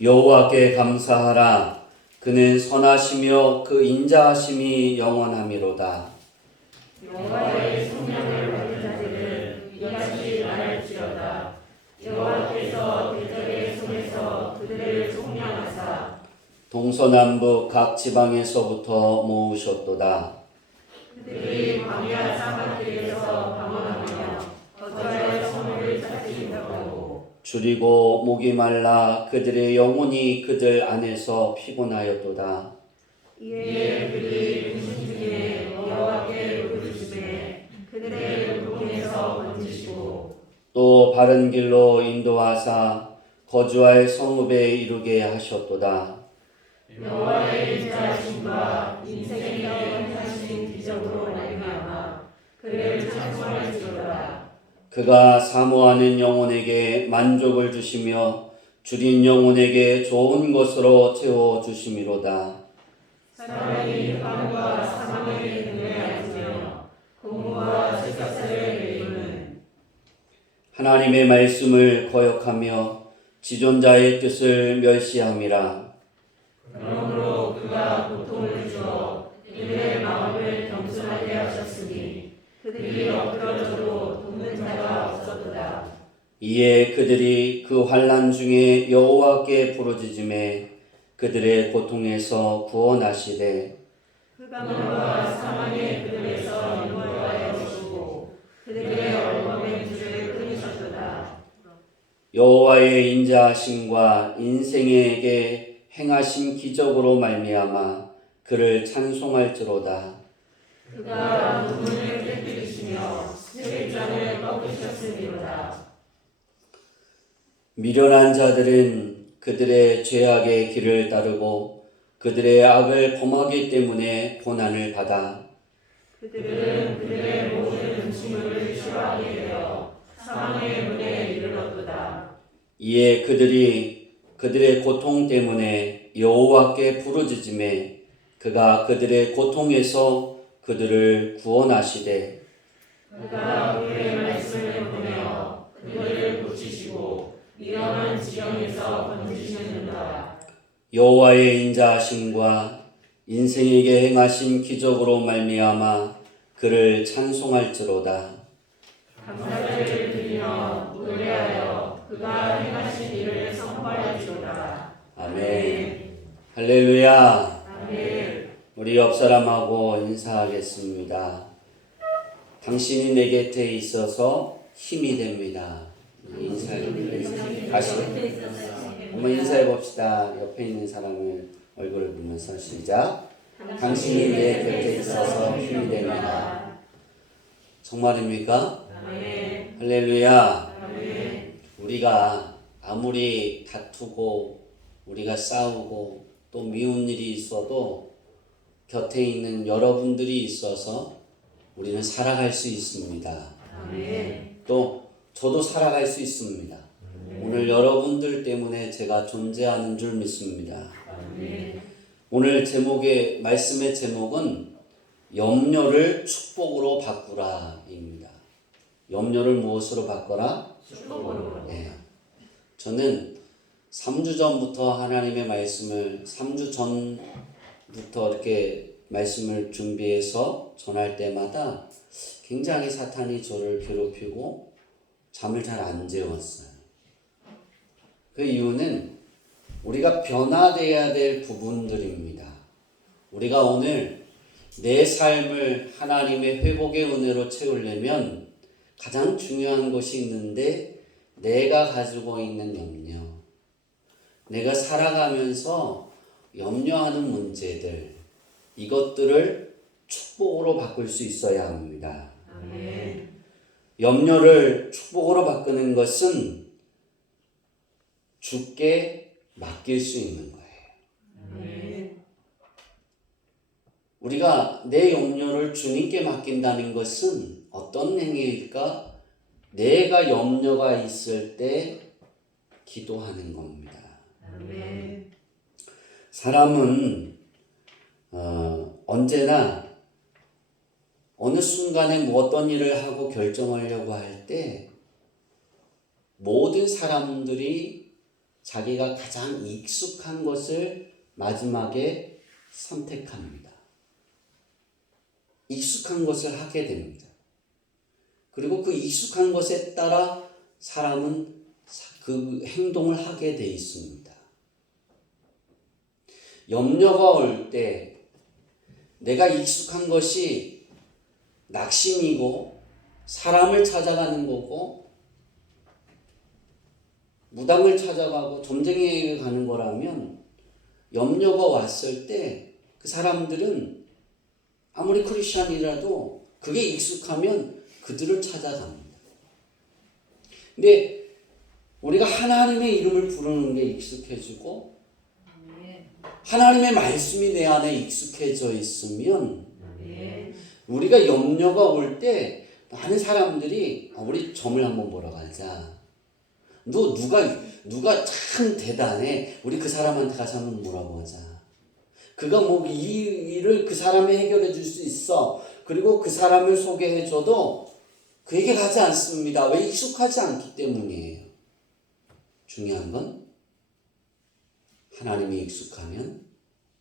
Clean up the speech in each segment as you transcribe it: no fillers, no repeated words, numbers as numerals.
여호와께 감사하라. 그는 선하시며 그 인자하심이 영원하미로다. 여호와의 성령을 받은 자들은 이같이 말할지어다. 여호와께서 대적의 손에서 그들을 속량하사 동서남북 각 지방에서부터 모으셨도다. 그들이 광야 사막길에서 방황하며 거처의 성을 찾지 못하고 줄이고 목이 말라 그들의 영혼이 그들 안에서 피곤하였도다. 이에 그들이 근심중에 여호와께 부르짖으매 그들을 고통에서 건지시고 또 바른 길로 인도하사 거주할 성읍에 이르게 하셨도다. 여호와의 인자하심과 인생에게 행하신 기적으로 말미암아 그를 찬송할지어다. 그가 사모하는 영혼에게 만족을 주시며 줄인 영혼에게 좋은 것으로 채워 주심이로다. 사람이 밤과 사망에게 등하였으며 공무와 쇠사슬을 이루는 하나님의 말씀을 거역하며 지존자의 뜻을 멸시함이라. 그러므로 그가 고통을 주어 그들의 마음을 겸손하게 하셨으니 그들이 엎드러져도 돕는 자가 없었도다. 이에 그들이 그 환난 중에 여호와께 부르짖음에 그들의 고통에서 구원하시되 흑암과 사망의 그들에서 인도하여 주시고 그들의 얼굴의 줄을 끊으셨도다. 여호와의 인자하심과 인생에게 행하신 기적으로 말미암아 그를 찬송할지로다. 그가 눈을 깨뜨리시며 쇠장을 꺾으셨음이로다. 미련한 자들은 그들의 죄악의 길을 따르고 그들의 악을 범하기 때문에 고난을 받아 그들은 그들의 모든 음식물을 싫어하게 되어 사망의 문에 이르렀도다. 이에 그들이 그들의 고통 때문에 여호와께 부르짖음에 그가 그들의 고통에서 그들을 구원하시되 그가 그의 말씀을 보내어 그들을 고치시고 위험한 지경에서 건지시는도다. 여호와의 인자하심과 인생에게 행하신 기적으로 말미암아 그를 찬송할지로다. 감사를 드리며 노래하여 그가 행하신 일을 선포할지로다. 아멘. 할렐루야. 아멘. 우리 옆 사람하고 인사하겠습니다. 당신이 내 곁에 있어서 힘이 됩니다. 다시 한번 인사해 봅시다. 옆에 있는 사람을 얼굴을 보면서 시작. 당신이 내 곁에 있어서 힘이 됩니다. 정말입니까? 아멘. 할렐루야. 아멘. 우리가 아무리 다투고 우리가 싸우고 또 미운 일이 있어도 곁에 있는 여러분들이 있어서 우리는 살아갈 수 있습니다. 아멘. 또 저도 살아갈 수 있습니다. 오늘 여러분들 때문에 제가 존재하는 줄 믿습니다. 아멘. 오늘 말씀의 제목은 염려를 축복으로 바꾸라입니다. 염려를 무엇으로 바꿔라? 축복으로. 네. 저는 3주 전부터 하나님의 말씀을 3주 전부터 이렇게 말씀을 준비해서 전할 때마다 굉장히 사탄이 저를 괴롭히고 잠을 잘 안 재웠어요. 그 이유는 우리가 변화되어야 될 부분들입니다. 우리가 오늘 내 삶을 하나님의 회복의 은혜로 채우려면 가장 중요한 것이 있는데 내가 가지고 있는 염려, 내가 살아가면서 염려하는 문제들, 이것들을 축복으로 바꿀 수 있어야 합니다. 아멘. 염려를 축복으로 바꾸는 것은 주께 맡길 수 있는 거예요. 아멘. 우리가 내 염려를 주님께 맡긴다는 것은 어떤 행위일까? 내가 염려가 있을 때 기도하는 겁니다. 아멘. 사람은 언제나 어느 순간에 어떤 일을 하고 결정하려고 할 때 모든 사람들이 자기가 가장 익숙한 것을 마지막에 선택합니다. 익숙한 것을 하게 됩니다. 그리고 그 익숙한 것에 따라 사람은 그 행동을 하게 돼 있습니다. 염려가 올 때 내가 익숙한 것이 낙심이고 사람을 찾아가는 거고 무당을 찾아가고 점쟁이에게 가는 거라면 염려가 왔을 때 그 사람들은 아무리 크리스찬이라도 그게 익숙하면 그들을 찾아갑니다. 근데 우리가 하나님의 이름을 부르는 게 익숙해지고 하나님의 말씀이 내 안에 익숙해져 있으면 우리가 염려가 올 때 많은 사람들이 우리 점을 한번 보러 가자. 누가 참 대단해. 우리 그 사람한테 가서 한번 물어보자. 그가 뭐 이 일을 그 사람이 해결해 줄 수 있어. 그리고 그 사람을 소개해 줘도 그에게 가지 않습니다. 왜? 익숙하지 않기 때문이에요. 중요한 건 하나님이 익숙하면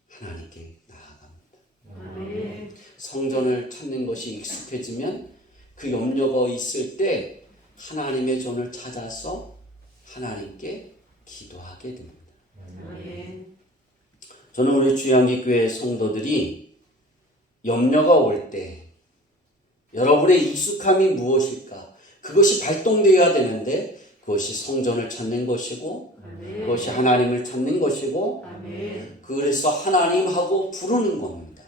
하나님께 나아갑니다. 성전을 찾는 것이 익숙해지면 그 염려가 있을 때 하나님의 전을 찾아서 하나님께 기도하게 됩니다. 저는 우리 주양기교회 성도들이 염려가 올 때 여러분의 익숙함이 무엇일까? 그것이 발동되어야 되는데 그것이 성전을 찾는 것이고 그것이 하나님을 찾는 것이고 그래서 하나님하고 부르는 겁니다.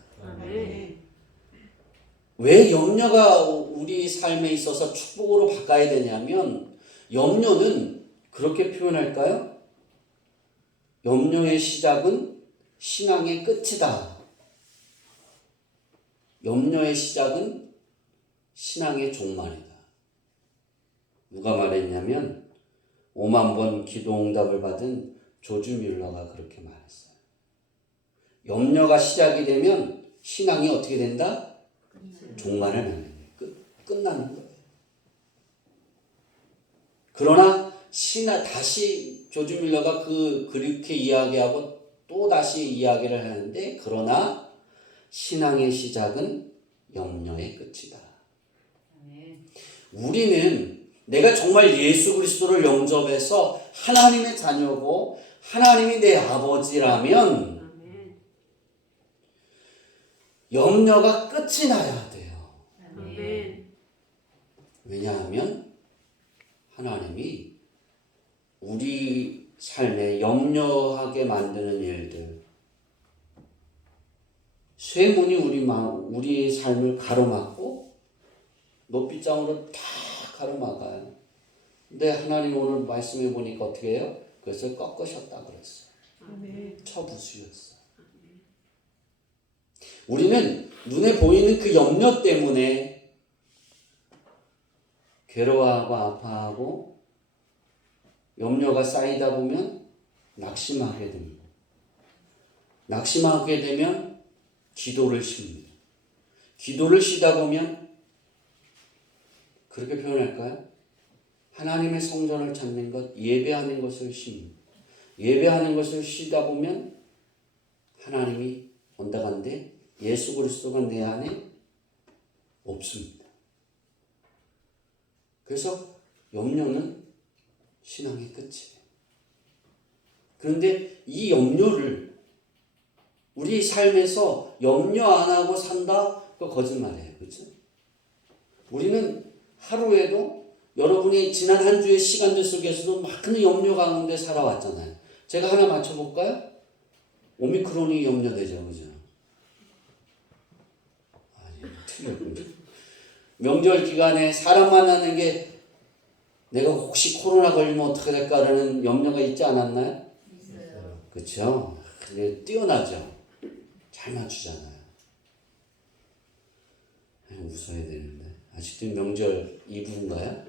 왜 염려가 우리 삶에 있어서 축복으로 바꿔야 되냐면 염려는 그렇게 표현할까요? 염려의 시작은 신앙의 끝이다. 염려의 시작은 신앙의 종말이다. 누가 말했냐면 5만 번 기도 응답을 받은 조지 뮬러가 그렇게 말했어요. 염려가 시작이 되면 신앙이 어떻게 된다? 종말을 맺는 거예요. 끝나는 거예요. 그러나 다시 조지 뮬러가 그렇게 이야기하고 또 다시 이야기를 하는데 그러나 신앙의 시작은 염려의 끝이다. 우리는 내가 정말 예수 그리스도를 영접해서 하나님의 자녀고 하나님이 내 아버지라면 염려가 끝이 나야 돼요. 왜냐하면 하나님이 우리 삶에 염려하게 만드는 일들, 쇠문이 우리 삶을 가로막고 높이장으로 다 가로막아요. 근데 하나님 오늘 말씀해 보니까 어떻게 해요? 그것을 꺾으셨다 그랬어요. 처부수였어요. 우리는 눈에 보이는 그 염려 때문에 괴로워하고 아파하고 염려가 쌓이다 보면 낙심하게 됩니다. 낙심하게 되면 기도를 쉽니다. 기도를 쉬다 보면 그렇게 표현할까요? 하나님의 성전을 찾는 것, 예배하는 것을 쉽니다. 예배하는 것을 쉬다 보면 하나님이 온다간데 예수 그리스도가 내 안에 없습니다. 그래서 염려는 신앙의 끝이에요. 그런데 이 염려를 우리 삶에서 염려 안 하고 산다? 그거 거짓말이에요. 그렇죠? 우리는 하루에도 여러분이 지난 한 주의 시간들 속에서도 많은 염려 가운데 살아왔잖아요. 제가 하나 맞춰볼까요? 오미크론이 염려되죠. 그죠? 아니, 틀렸군요. 명절 기간에 사람 만나는 게 내가 혹시 코로나 걸리면 어떻게 될까라는 염려가 있지 않았나요? 있어요. 그렇죠? 그게 뛰어나죠. 잘 맞추잖아요. 웃어야 되는데 아직도 명절 이브인가요?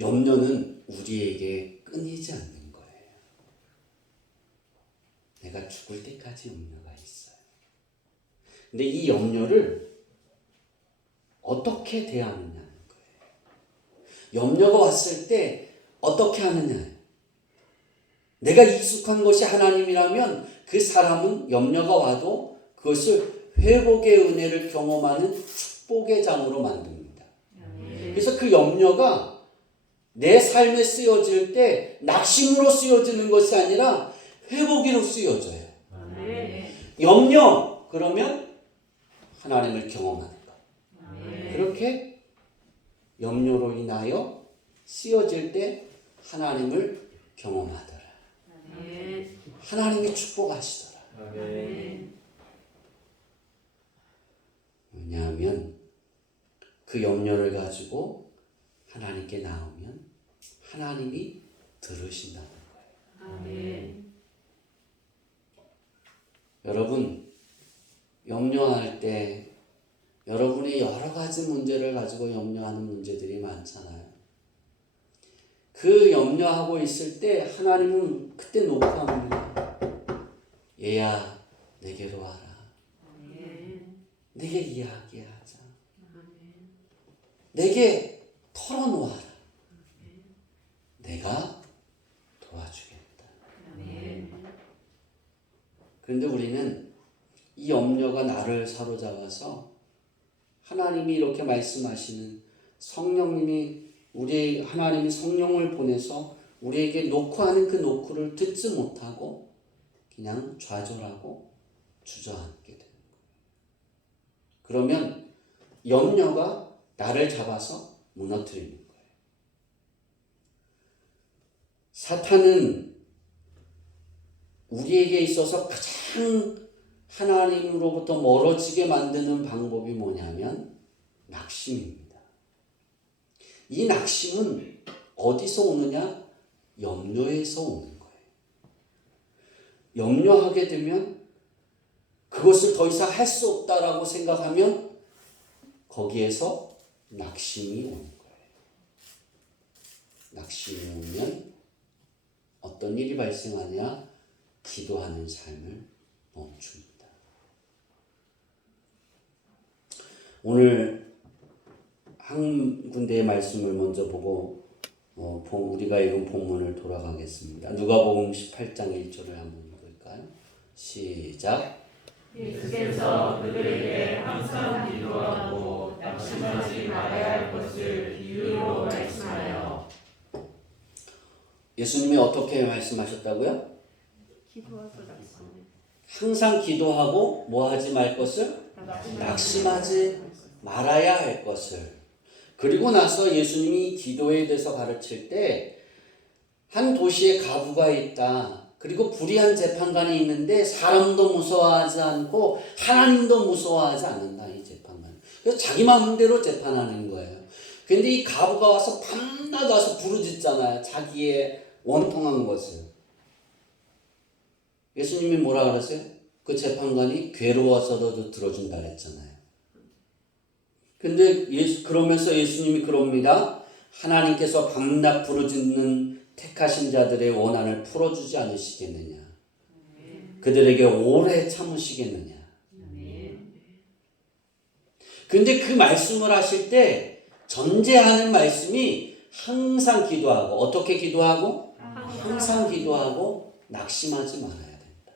염려는 우리에게 끊이지 않는 거예요. 내가 죽을 때까지 염려가 있어요. 근데 이 염려를 어떻게 대하느냐는 거예요. 염려가 왔을 때 어떻게 하느냐? 내가 익숙한 것이 하나님이라면 그 사람은 염려가 와도 그것을 회복의 은혜를 경험하는 축복의 장으로 만듭니다. 그래서 그 염려가 내 삶에 쓰여질 때 낙심으로 쓰여지는 것이 아니라 회복으로 쓰여져요. 염려 그러면 하나님을 경험하는 것. 그렇게 염려로 인하여 쓰여질 때 하나님을 경험하더라. 하나님이 축복하시더라. 왜냐하면 그 염려를 가지고 하나님께 나오면 하나님이 들으신다는 거예요. 여러분, 염려할 때 여러분이 여러 가지 문제를 가지고 염려하는 문제들이 많잖아요. 그 염려하고 있을 때 하나님은 그때 녹화합니다. 얘야, 내게로 와라. 내게 이야기하자. 내게 털어놓아라. 내가 도와주겠다. 그런데 우리는 이 염려가 나를 사로잡아서 하나님이 이렇게 말씀하시는 성령님이 하나님이 성령을 보내서 우리에게 노크하는 그 노크를 듣지 못하고 그냥 좌절하고 주저앉게 되는 거예요. 그러면 염려가 나를 잡아서 무너뜨리는 거예요. 사탄은 우리에게 있어서 가장 하나님으로부터 멀어지게 만드는 방법이 뭐냐면 낙심입니다. 이 낙심은 어디서 오느냐? 염려에서 오는 거예요. 염려하게 되면 그것을 더 이상 할 수 없다라고 생각하면 거기에서 낙심이 오는 거예요. 낙심이 오면 어떤 일이 발생하냐? 기도하는 삶을 멈춥니다. 오늘 한 군데의 말씀을 먼저 보고 우리가 읽은 본문을 돌아가겠습니다. 누가복음 18장 1절을 한번 볼까요? 시작. 예수께서 그들에게 항상 기도하고 낙심하지 말아야 할 것을 비유로 말씀하여. 예수님이 어떻게 말씀하셨다고요? 기도하고 낙심해. 항상 기도하고 뭐 하지 말 것을? 낙심하지 말아야 할 것을. 그리고 나서 예수님이 기도에 대해서 가르칠 때 한 도시에 가부가 있다. 그리고 불의한 재판관이 있는데 사람도 무서워하지 않고 하나님도 무서워하지 않는다. 이 재판관. 그래서 자기 마음대로 재판하는 거예요. 근데 이 가부가 와서 밤낮 와서 부르짖잖아요. 자기의 원통한 것을. 예수님이 뭐라 그러세요? 그 재판관이 괴로워서도 들어준다 그랬잖아요. 근데 그러면서 예수님이 그럽니다. 하나님께서 밤낮 부르짖는 택하신 자들의 원한을 풀어주지 않으시겠느냐. 그들에게 오래 참으시겠느냐. 근데 그 말씀을 하실 때 전제하는 말씀이 항상 기도하고, 어떻게 기도하고? 항상 기도하고 낙심하지 말아야 된다.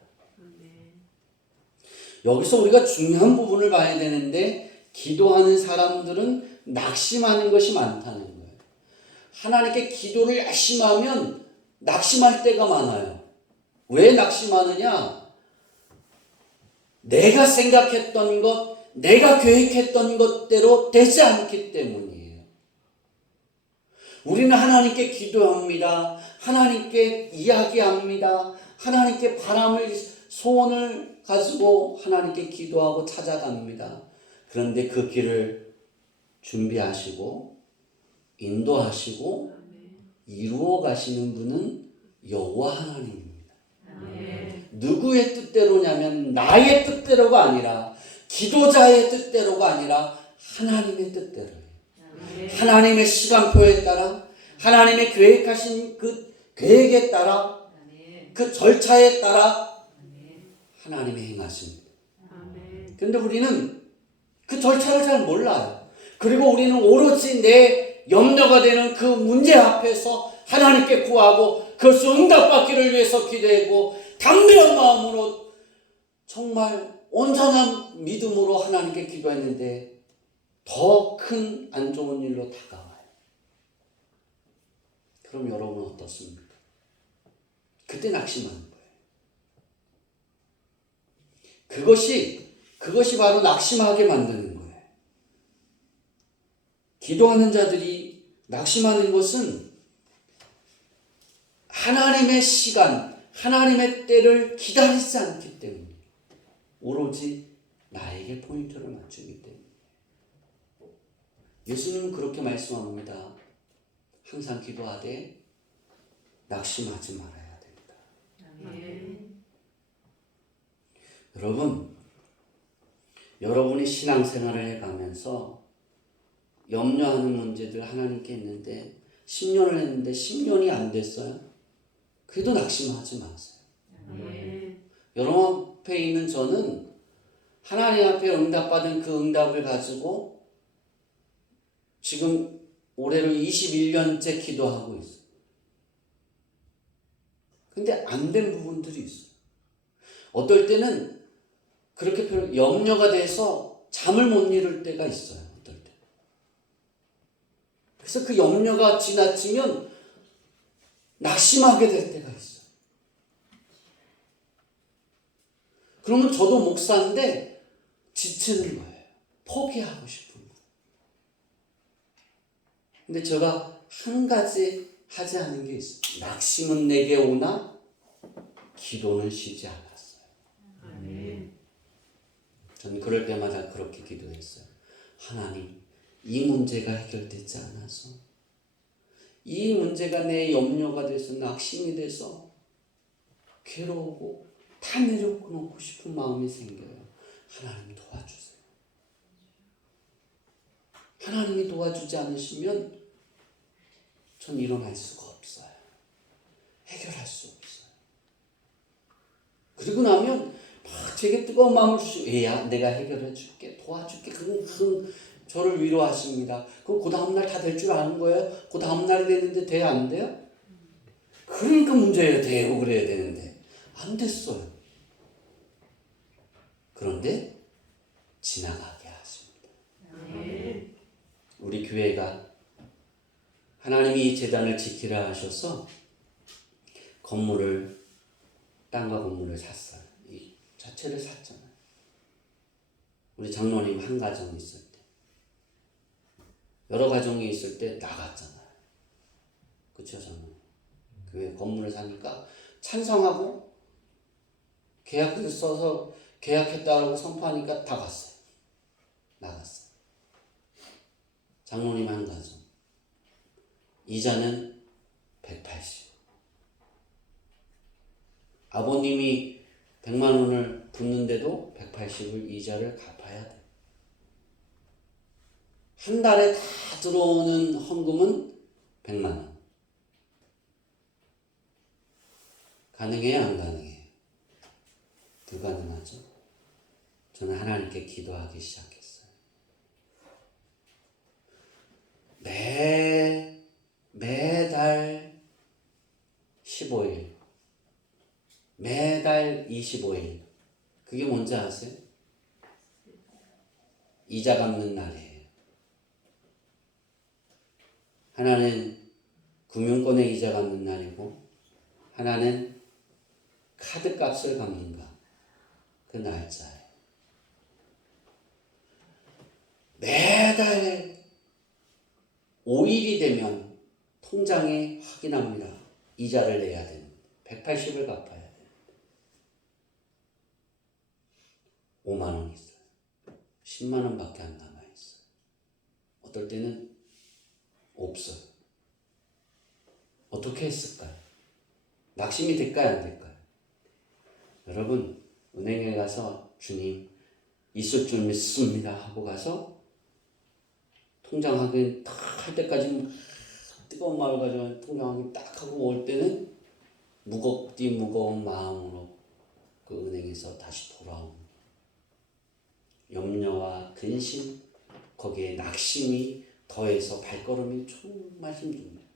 여기서 우리가 중요한 부분을 봐야 되는데 기도하는 사람들은 낙심하는 것이 많다는 거예요. 하나님께 기도를 열심히 하면 낙심할 때가 많아요. 왜 낙심하느냐? 내가 생각했던 것, 내가 계획했던 것대로 되지 않기 때문이에요. 우리는 하나님께 기도합니다. 하나님께 이야기합니다. 하나님께 소원을 가지고 하나님께 기도하고 찾아갑니다. 그런데 그 길을 준비하시고 인도하시고 이루어 가시는 분은 여호와 하나님입니다. 누구의 뜻대로냐면 나의 뜻대로가 아니라 기도자의 뜻대로가 아니라 하나님의 뜻대로예요. 하나님의 시간표에 따라 하나님의 계획하신 그 계획에 따라 그 절차에 따라 하나님이 행하십니다. 그런데 우리는 그 절차를 잘 몰라요. 그리고 우리는 오로지 내 염려가 되는 그 문제 앞에서 하나님께 구하고 그것을 응답받기를 위해서 기도하고 담대한 마음으로 정말 온전한 믿음으로 하나님께 기도했는데 더 큰 안 좋은 일로 다가와요. 그럼 여러분은 어떻습니까? 그때 낙심하는 거예요. 그것이 바로 낙심하게 만드는 거예요. 기도하는 자들이 낙심하는 것은 하나님의 시간, 하나님의 때를 기다리지 않기 때문에 오로지 나에게 포인트를 맞추기 때문에 예수님은 그렇게 말씀합니다. 항상 기도하되 낙심하지 말아야 됩니다. 아멘. 여러분이 신앙생활을 해가면서 염려하는 문제들 하나님께 있는데 10년을 했는데 10년이 안 됐어요. 그래도 낙심하지 마세요. 아멘. 여러분 앞에 있는 저는 하나님 앞에 응답받은 그 응답을 가지고 지금 올해로 21년째 기도하고 있어요. 근데 안 된 부분들이 있어요. 어떨 때는 그렇게 염려가 돼서 잠을 못 이룰 때가 있어요. 어떨 때. 그래서 그 염려가 지나치면 낙심하게 될 때가 있어요. 그러면 저도 목사인데 지치는 거예요. 포기하고 싶은 거예요. 근데 제가 한 가지 하지 않은 게 있어요. 낙심은 내게 오나 기도는 쉬지 않았어요. 아멘. 저는 그럴 때마다 그렇게 기도했어요. 하나님, 이 문제가 해결되지 않아서 이 문제가 내 염려가 돼서 낙심이 돼서 괴로우고 다 내려놓고 싶은 마음이 생겨요. 하나님 도와주세요. 하나님이 도와주지 않으시면 전 일어날 수가 없어요. 해결할 수 없어요. 그리고 나면 막 제게 뜨거운 마음을 주시고 얘야 내가 해결해 줄게 도와줄게 그건 저를 위로하십니다. 그럼 그 다음날 다 될 줄 아는 거예요? 그 다음날이 되는데 돼야 안 돼요? 그러니까 문제예요. 되고 그래야 되는데 안 됐어요. 그런데 지나가게 하십니다. 아멘. 우리 교회가 하나님이 이 재단을 지키라 하셔서 땅과 건물을 샀어요. 이 자체를 샀잖아요. 우리 장로님 한 가정이 있을 때, 여러 가정이 있을 때 나갔잖아요. 그쵸, 장로님? 교회 건물을 사니까 찬성하고 계약을 써서 계약했다고 선포하니까 다 갔어요. 나갔어요. 장로님 한 가정. 이자는 180. 아버님이 100만 원을 붓는데도 180을 이자를 갚아야 돼. 한 달에 다 들어오는 헌금은 100만 원. 가능해요? 안 가능해요? 불가능하죠? 저는 하나님께 기도하기 시작했어요. 매달 15일, 매달 25일. 그게 뭔지 아세요? 이자 갚는 날이에요. 하나는 금융권의 이자 갚는 날이고 하나는 카드 값을 갚는가 그 날짜예요. 매달 5일이 되면 통장에 확인합니다. 이자를 내야 되는데 180을 갚아야 돼요. 5만 원 있어요. 10만 원밖에 안 남아있어요. 어떨 때는 없어요. 어떻게 했을까요? 낙심이 될까요? 안 될까요? 여러분 은행에 가서 주님 있을 줄 믿습니다 하고 가서 통장 확인 딱 할 때까지 뜨거운 마음을 가지고 통장 확인 딱 하고 올 때는 무거운 마음으로 그 은행에서 다시 돌아옵니다. 염려와 근심 거기에 낙심이 더해서 발걸음이 정말 힘듭니다.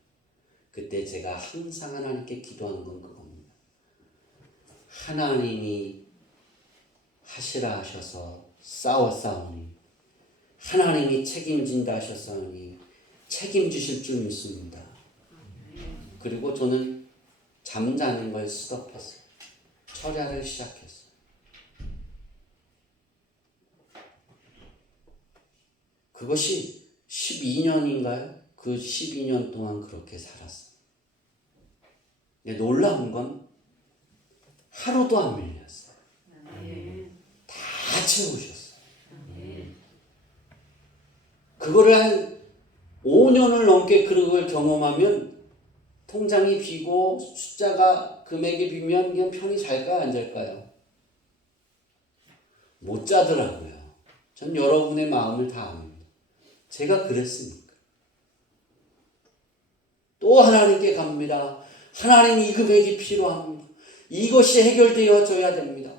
그때 제가 항상 하나님께 기도한 건 그겁니다. 하나님이 하시라 하셔서 싸웠사오니 하나님이 책임진다 하셨사오니 책임지실 줄 믿습니다. 그리고 저는 잠자는 걸 스톱했어요. 철야를 시작했어요. 그것이 12년인가요? 그 12년 동안 그렇게 살았어요. 근데 놀라운 건 하루도 안 밀렸어요. 다 채우셨어요. 그거를 한 5년을 넘게 그걸 경험하면 통장이 비고 숫자가 금액이 비면 그냥 편히 잘까요? 안 잘까요? 못 자더라고요. 전 여러분의 마음을 다 압니다. 제가 그랬으니까. 또 하나님께 갑니다. 하나님 이 금액이 필요합니다. 이것이 해결되어져야 됩니다.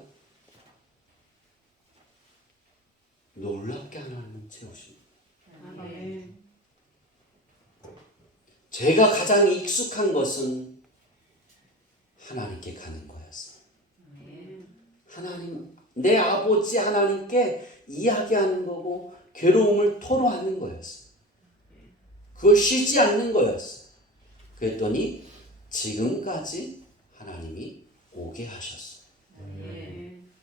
놀랍게 하나님은 채우십니다. 제가 가장 익숙한 것은 하나님께 가는 거였어요. 하나님, 내 아버지 하나님께 이야기하는 거고 괴로움을 토로하는 거였어요. 그걸 쉬지 않는 거였어요. 그랬더니 지금까지 하나님이 오게 하셨어요.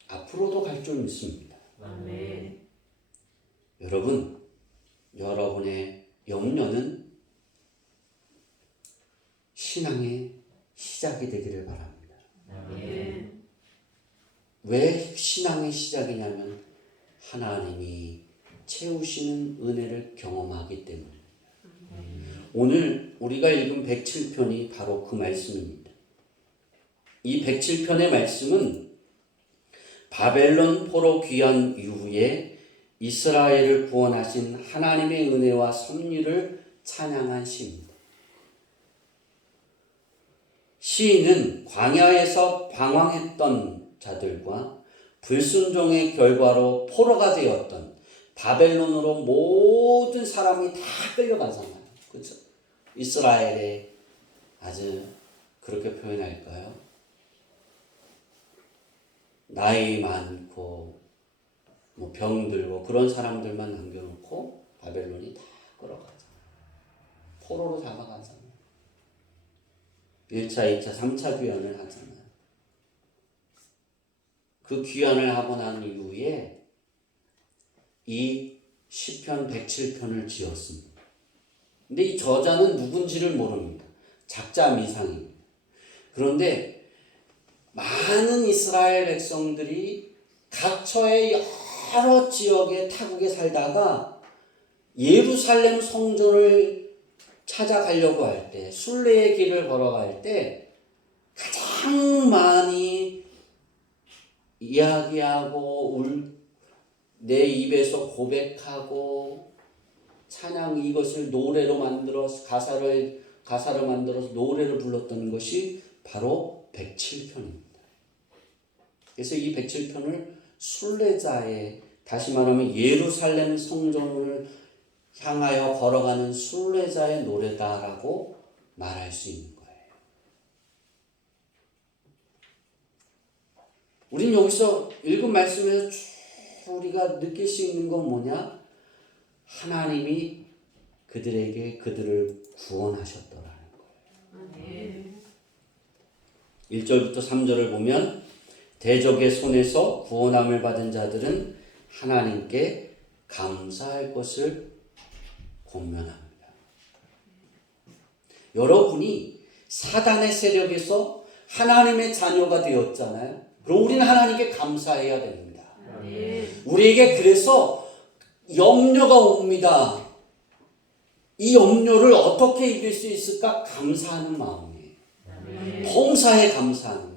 앞으로도 갈 줄 믿습니다. 여러분, 여러분의 염려는 신앙의 시작이 되기를 바랍니다. 왜 신앙의 시작이냐면 하나님이 채우시는 은혜를 경험하기 때문입니다. 오늘 우리가 읽은 107편이 바로 그 말씀입니다. 이 107편의 말씀은 바벨론 포로 귀환 이후에 이스라엘을 구원하신 하나님의 은혜와 섭리를 찬양한 시입니다. 시인은 광야에서 방황했던 자들과 불순종의 결과로 포로가 되었던 바벨론으로 모든 사람이 다 끌려가잖아요. 그렇죠? 이스라엘에 아주 그렇게 표현할까요? 나이 많고 뭐 병들고 그런 사람들만 남겨놓고 바벨론이 다 끌어가잖아요. 포로로 잡아가잖아요. 1차, 2차, 3차 귀환을 하잖아요. 그 귀환을 하고 난 이후에 이 시편 107편을 지었습니다. 근데 이 저자는 누군지를 모릅니다. 작자 미상입니다. 그런데 많은 이스라엘 백성들이 각처의 여러 지역의 타국에 살다가 예루살렘 성전을 찾아가려고 할 때, 순례의 길을 걸어갈 때 가장 많이 이야기하고 내 입에서 고백하고 찬양 이것을 노래로 만들어서 가사를 만들어서 노래를 불렀던 것이 바로 107편입니다. 그래서 이 107편을 순례자의, 다시 말하면 예루살렘 성전을 향하여 걸어가는 순례자의 노래다라고 말할 수 있는 거예요. 우리는 여기서 읽은 말씀에서 우리가 느낄 수 있는 건 뭐냐? 하나님이 그들에게 그들을 구원하셨더라는 거예요. 1절부터 3절을 보면 대적의 손에서 구원함을 받은 자들은 하나님께 감사할 것을 권면합니다. 여러분이 사단의 세력에서 하나님의 자녀가 되었잖아요. 그럼 우리는 하나님께 감사해야 됩니다. 우리에게 그래서 염려가 옵니다. 이 염려를 어떻게 이길 수 있을까? 감사하는 마음이에요. 범사에 감사하는 거예요.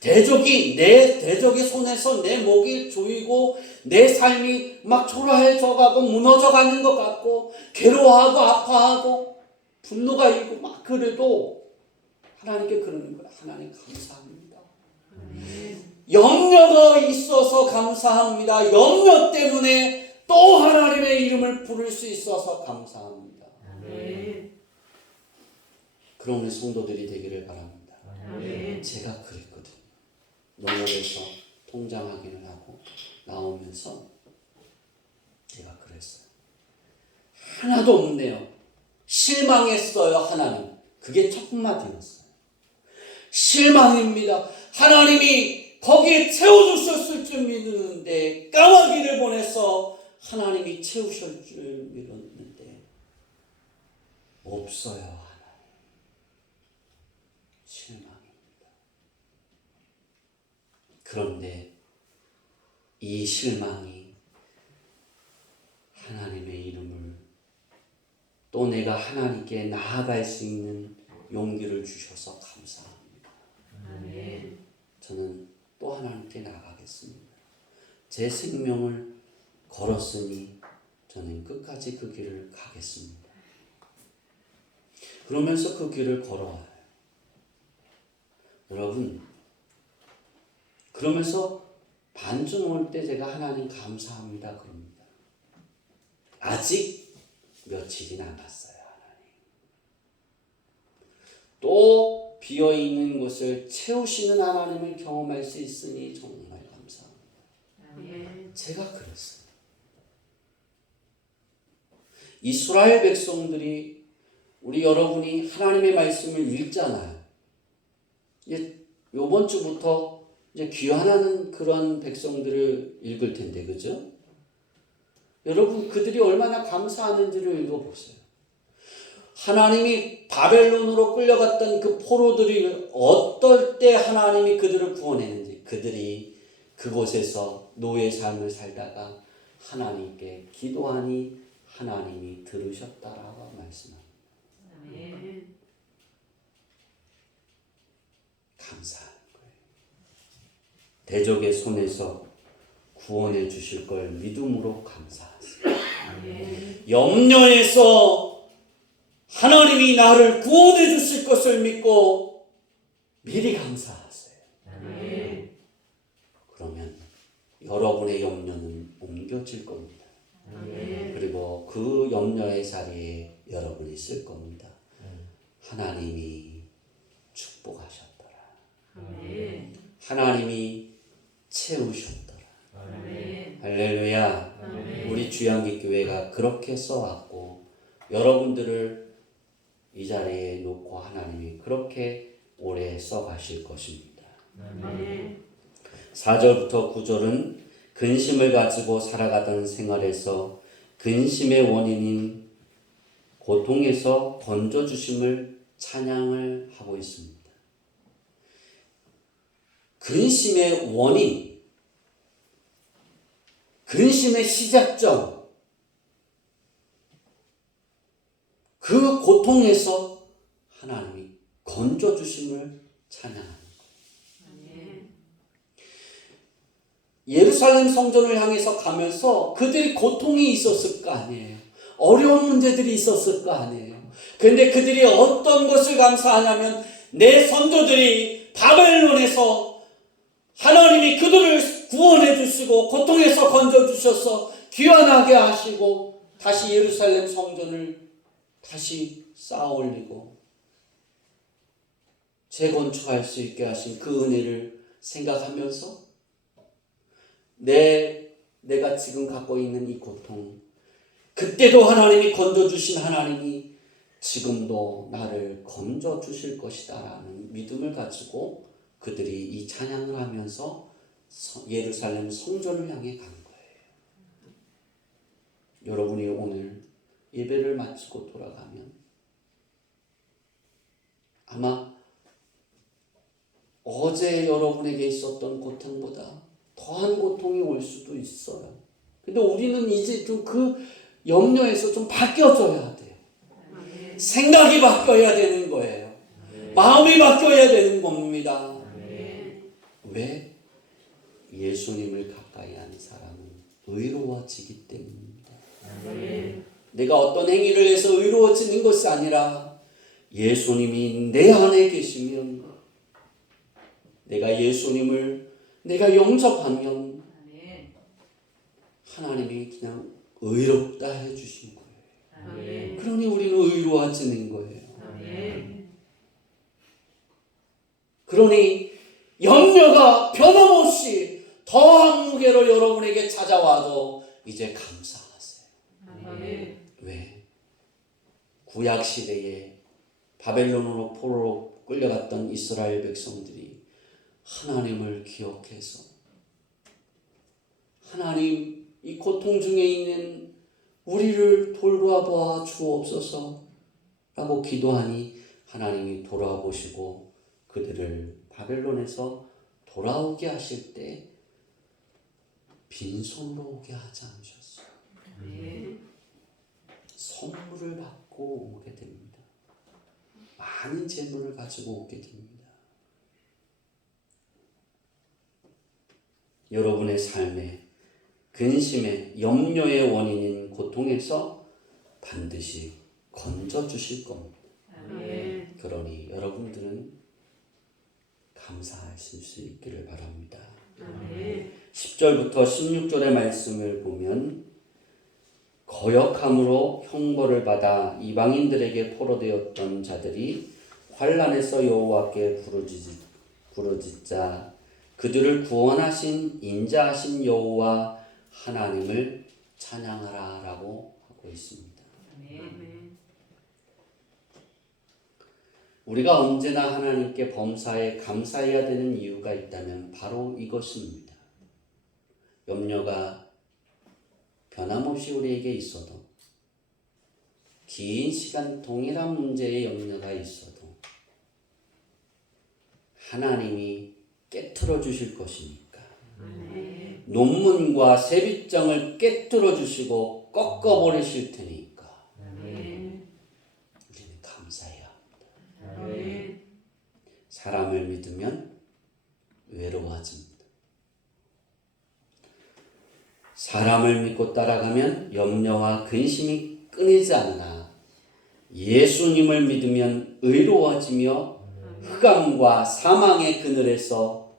대적의 손에서 내 목이 조이고 내 삶이 막 초라해져 가고 무너져 가는 것 같고 괴로워하고 아파하고 분노가 일고 막 그래도 하나님께 그러는 거예요. 하나님 감사합니다. 염려가 있어서 감사합니다. 염려 때문에 또 하나님의 이름을 부를 수 있어서 감사합니다. 그런 우리 성도들이 되기를 바랍니다. 아멘. 제가 그랬거든요. 농업에서 통장 확인을 하고 나오면서 제가 그랬어요. 하나도 없네요. 실망했어요. 하나님. 그게 첫 마디였어요. 실망입니다. 하나님이 거기에 채워주셨을 줄 믿었는데 까마귀를 보내서 하나님이 채우실 줄 믿었는데 없어요. 하나님. 실망입니다. 그런데 이 실망이 하나님의 이름을 또 내가 하나님께 나아갈 수 있는 용기를 주셔서 감사합니다. 아멘. 저는 또 하나님께 나아가겠습니다. 제 생명을 걸었으니 저는 끝까지 그 길을 가겠습니다. 그러면서 그 길을 걸어와요. 여러분, 그러면서 반쯤 올 때 제가 하나님 감사합니다 그럽니다. 아직 며칠이 남았어요. 하나님. 또 비어있는 곳을 채우시는 하나님을 경험할 수 있으니 정말 감사합니다. 아멘. 제가 그랬어요. 이스라엘 백성들이 우리 여러분이 하나님의 말씀을 읽잖아요. 이제 요번 주부터 이제 귀환하는 그런 백성들을 읽을 텐데, 그죠? 여러분, 그들이 얼마나 감사하는지를 읽어보세요. 하나님이 바벨론으로 끌려갔던 그 포로들이 어떨 때 하나님이 그들을 구원했는지, 그들이 그곳에서 노예 삶을 살다가 하나님께 기도하니 하나님이 들으셨다라고 말씀합니다. 아멘. 감사한 거예요. 대적의 손에서 구원해 주실 걸 믿음으로 감사하세요. 아멘. 염려에서 하나님이 나를 구원해 주실 것을 믿고 미리 감사하세요. 아멘. 그러면 여러분의 염려는 옮겨질 겁니다. 아멘. 그리고 그 염려의 자리에 여러분이 있을 겁니다. 하나님이 축복하셨더라. 아멘. 하나님이 채우셨더라. 아멘. 할렐루야. 아멘. 우리 주양기 교회가 그렇게 써왔고 여러분들을 이 자리에 놓고 하나님이 그렇게 오래 써가실 것입니다. 아멘. 4절부터 9절은 근심을 가지고 살아가던 생활에서 근심의 원인인 고통에서 건져주심을 찬양을 하고 있습니다. 근심의 원인, 근심의 시작점, 그 고통에서 하나님이 건져주심을 찬양합니다. 아멘. 예루살렘 성전을 향해서 가면서 그들이 고통이 있었을 거 아니에요. 어려운 문제들이 있었을 거 아니에요. 그런데 그들이 어떤 것을 감사하냐면 내 선조들이 바벨론에서 하나님이 그들을 구원해 주시고 고통에서 건져 주셔서 귀환하게 하시고 다시 예루살렘 성전을 다시 쌓아 올리고 재건축할 수 있게 하신 그 은혜를 생각하면서 내가 지금 갖고 있는 이 고통, 그때도 하나님이 건져주신 하나님이 지금도 나를 건져주실 것이다 라는 믿음을 가지고 그들이 이 찬양을 하면서 예루살렘 성전을 향해 간 거예요. 여러분이 오늘 예배를 마치고 돌아가면 아마 어제 여러분에게 있었던 고통보다 더한 고통이 올 수도 있어요. 근데 우리는 이제 좀 그 염려에서 좀 바뀌어져야 돼요. 아멘. 생각이 바뀌어야 되는 거예요. 마음이 바뀌어야 되는 겁니다. 아멘. 왜? 예수님을 가까이 하는 사람은 의로워지기 때문입니다. 아멘. 내가 어떤 행위를 해서 의로워지는 것이 아니라 예수님이 내 안에 계시면 내가 예수님을 내가 영접하면 아멘. 하나님이 그냥 의롭다 해주신 거예요. 아멘. 그러니 우리는 의로워지는 거예요. 아멘. 그러니 염려가 변함없이 더한 무게로 여러분에게 찾아와도 이제 감사하세요. 아멘. 왜? 구약 시대에 바벨론으로 포로로 끌려갔던 이스라엘 백성들이 하나님을 기억해서 하나님 이 고통 중에 있는 우리를 돌보아 주옵소서 라고 기도하니 하나님이 돌아보시고 그들을 바벨론에서 돌아오게 하실 때 빈손으로 오게 하지 않으셨어요. 아멘. 선물을 받고 오게 됩니다. 많은 재물을 가지고 오게 됩니다. 여러분의 삶에 근심의 염려의 원인인 고통에서 반드시 건져주실 겁니다. 아멘. 그러니 여러분들은 감사하실 수 있기를 바랍니다. 아멘. 10절부터 16절의 말씀을 보면 거역함으로 형벌을 받아 이방인들에게 포로되었던 자들이 환난에서 여호와께 부르짖자 그들을 구원하신 인자하신 여호와 하나님을 찬양하라 라고 하고 있습니다. 아멘. 우리가 언제나 하나님께 범사에 감사해야 되는 이유가 있다면 바로 이것입니다. 염려가 변함없이 우리에게 있어도 긴 시간 동일한 문제의 염려가 있어도 하나님이 깨트려 주실 것이니까 아멘. 논문과 세비장을 깨트려 주시고 꺾어버리실 테니까 아멘. 우리는 감사해야 합니다. 아멘. 사람을 믿으면 외로워집니다. 사람을 믿고 따라가면 염려와 근심이 끊이지 않으나 예수님을 믿으면 의로워지며 흑암과 사망의 그늘에서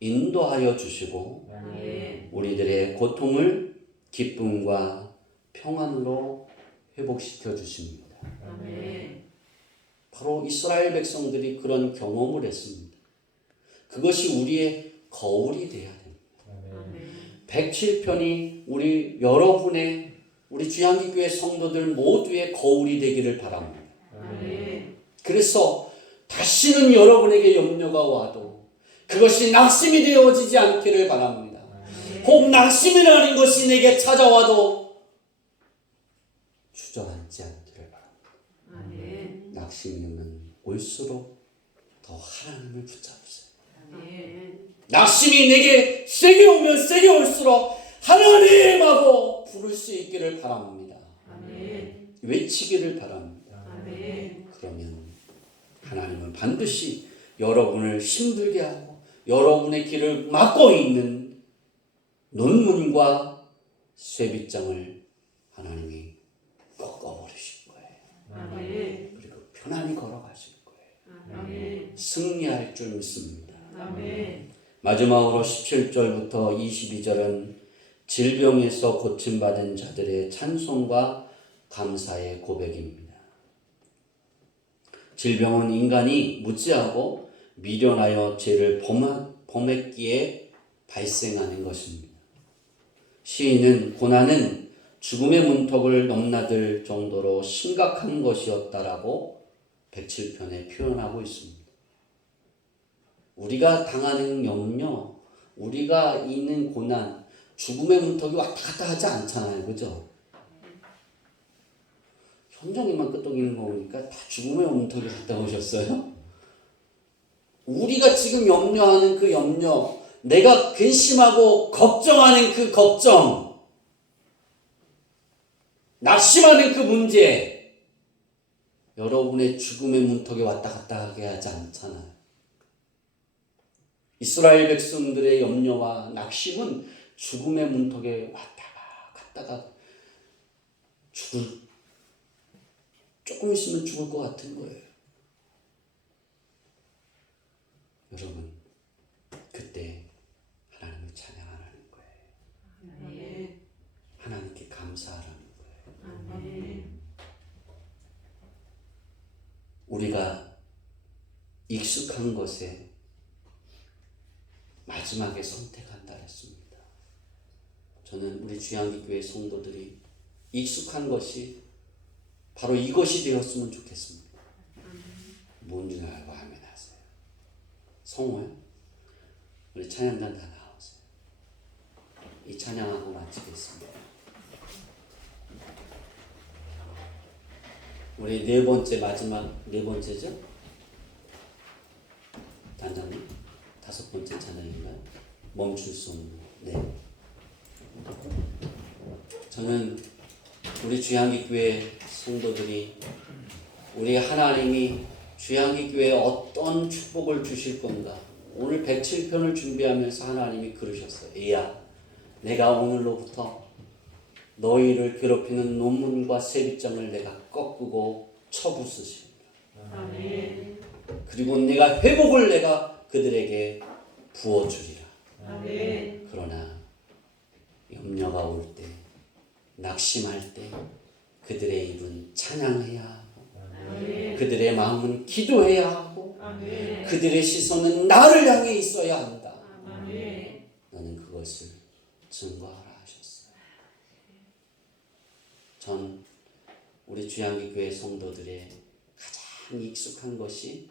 인도하여 주시고 아멘. 우리들의 고통을 기쁨과 평안으로 회복시켜 주십니다. 아멘. 바로 이스라엘 백성들이 그런 경험을 했습니다. 그것이 우리의 거울이 되어야 됩니다. 아멘. 107편이 우리 주양기교회 성도들 모두의 거울이 되기를 바랍니다. 아멘. 그래서 다시는 여러분에게 염려가 와도 그것이 낙심이 되어지지 않기를 바랍니다. 혹 낙심이라는 것이 내게 찾아와도 주저앉지 않기를 바랍니다. 아멘. 낙심이 오면 올수록 더 하나님을 붙잡으세요. 아멘. 낙심이 내게 세게 오면 세게 올수록 하나님하고 부를 수 있기를 바랍니다. 아멘. 외치기를 바랍니다. 아멘. 그러면 하나님은 반드시 여러분을 힘들게 하고 여러분의 길을 막고 있는 논문과 쇠빗장을 하나님이 꺾어버리실 거예요. 아멘. 그리고 편안히 걸어가실 거예요. 아멘. 승리할 줄 믿습니다. 아멘. 마지막으로 17절부터 22절은 질병에서 고침받은 자들의 찬송과 감사의 고백입니다. 질병은 인간이 무지하고 미련하여 죄를 범했기에 발생하는 것입니다. 시인은 고난은 죽음의 문턱을 넘나들 정도로 심각한 것이었다라고 107편에 표현하고 있습니다. 우리가 당하는 염려, 우리가 있는 고난, 죽음의 문턱이 왔다 갔다 하지 않잖아요. 그죠? 현장님만 끄떡이는 거 보니까 다 죽음의 문턱에 갔다 오셨어요? 우리가 지금 염려하는 그 염려, 내가 근심하고 걱정하는 그 걱정, 낙심하는 그 문제, 여러분의 죽음의 문턱에 왔다 갔다 하게 하지 않잖아요. 이스라엘 백성들의 염려와 낙심은 죽음의 문턱에 왔다가 갔다가 조금 있으면 죽을 것 같은 거예요. 여러분, 그때 하나님을 찬양하라는 거예요. 아멘. 하나님께 감사하라는 거예요. 아멘. 우리가 익숙한 것에 마지막에 선택한다 했습니다. 저는 우리 주양기교회 성도들이 익숙한 것이 바로 이것이 되었으면 좋겠습니다. 뭔지 알고 하면 하세요. 성호요? 우리 찬양단 다 나오세요. 이 찬양하고 마치겠습니다. 우리 네 번째 마지막 네 번째죠? 단장님? 다섯 번째 찬양인가요? 멈출 수 없는. 네. 저는 우리 주양기교회 성도들이 우리 하나님이 주양기교회에 어떤 축복을 주실 건가. 오늘 107편을 준비하면서 하나님이 그러셨어요. 얘야, 내가 오늘로부터 너희를 괴롭히는 논문과 세리장을 내가 꺾고 쳐부수시리라. 아멘. 그리고 내가 회복을 내가 그들에게 부어주리라. 아멘. 그러나 염려가 올 때, 낙심할 때 그들의 입은 찬양해야 하고 아멘. 그들의 마음은 기도해야 하고 아멘. 그들의 시선은 나를 향해 있어야 한다. 아멘. 너는 그것을 증거하라 하셨어요. 전 우리 주양기교회 성도들의 가장 익숙한 것이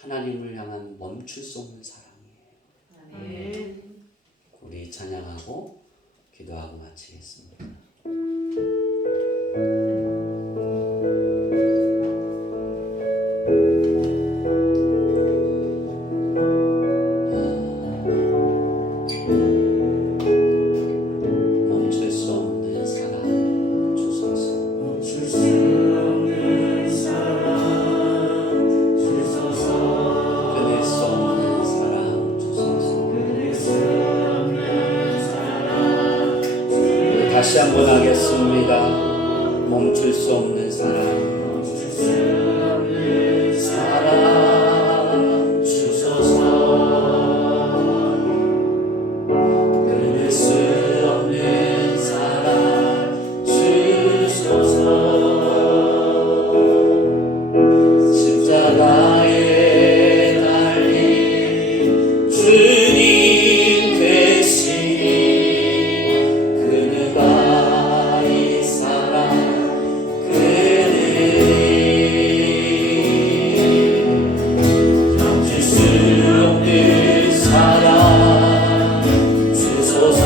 하나님을 향한 멈출 수 없는 사랑이에요. 아멘. 우리 찬양하고 기도하고 마치겠습니다. 멈출 수 없는 사랑 주소서. 멈출 수 없는 사랑 주소서. 끊을 수 없는 사랑 주소서. 끊을 수 없는 사랑 주소서. 다시 한번 하겠습니다. 멈출 수 없는 사랑. 멈출 수 없는 사랑 주소서. 끊을 수 없는 사랑 주소서. 십자가에 달린 주님 되시니 그 누가 이 사랑 멈출 수 없는 사랑 주소서.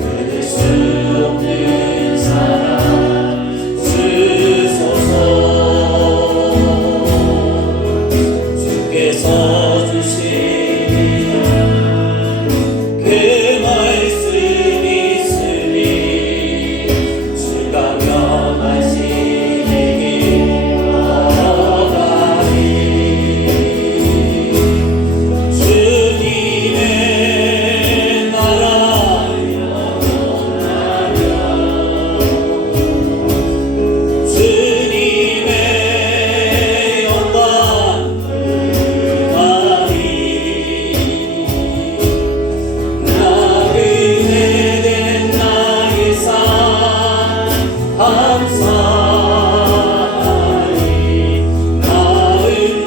끊을 수 없는 사랑 주소서. 주께서 주신 그 말씀 있으니 주가 명하시니 걸어가리. 주님의 나라여 주님의 영광 가리. 나그네 된 나의 삶 감사하리. 나은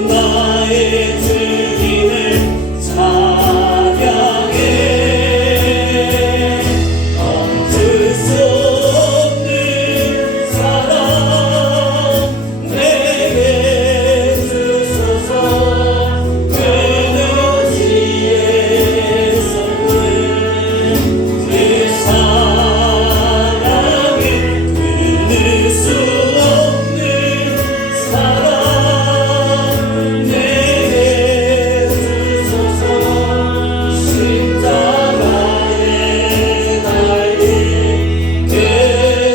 나의 주님을 찬양해. 멈출 수 없는 사랑 내게 주소서. 에너지의 그 사랑을 끊을 수 없는 사랑 내게 주소서. 십자가에 달린 그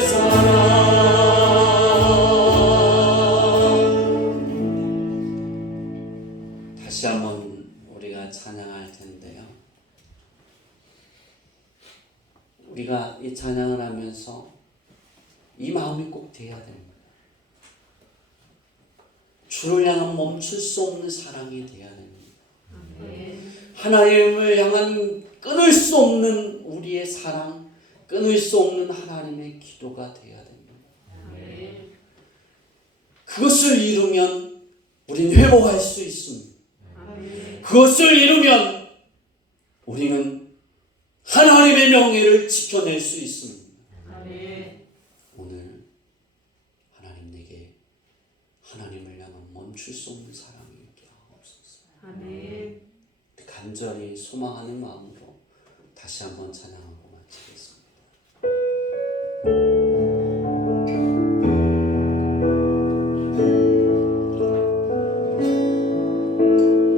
사랑. 다시 한번 우리가 찬양할 텐데요. 우리가 이 찬양을 하면서 이 마음이 꼭 돼야 됩니다. 주를 향한 멈출 수 없는 사랑이 돼야 됩니다. 아멘. 하나님을 향한 끊을 수 없는 우리의 사랑, 끊을 수 없는 하나님의 기도가 돼야 됩니다. 아멘. 그것을 이루면 우리는 회복할 수 있습니다. 그것을 이루면 우리는 하나님의 명예를 지켜낼 수 있습니다. 아멘. 오늘 하나님 내게 하나님을 향한 멈출 수 없는 사랑이 있게 하옵소서. 아멘. 간절히 소망하는 마음으로 다시 한번 찬양하고 마치겠습니다.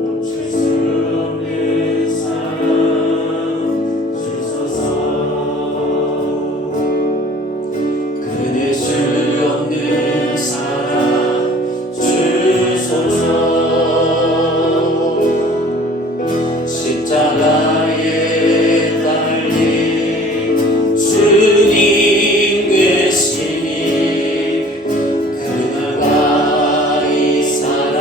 멈출 수 없는 사랑 주소서 끊을 수 없는 사랑 주소서 십자가에 달린 주님 계시니 그가 이 사랑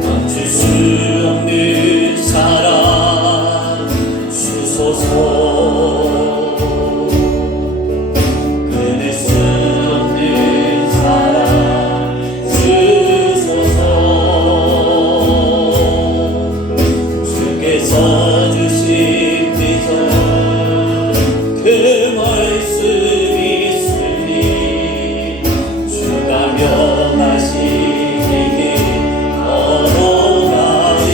멈출 수 없는 사랑 주소서 끊을 수 없는 사랑 주소서 주께서 주신 비전 그 말씀이 있으니 주가 명하시니 걸어가리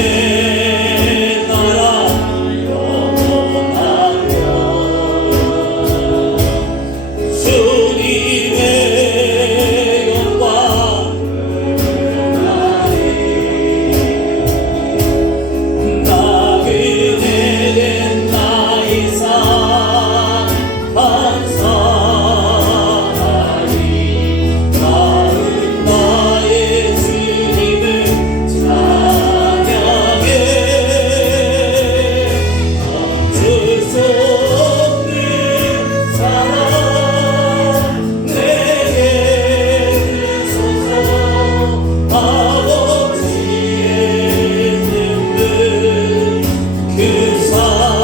주님의 나라 영원하며 주님의 영광 영원하리 나그네 된 나의 삶 감사하리 나은 나의 주님을 찬양해 멈출 수 없는 사랑 내게 주소서 아버지의 눈물 그 사랑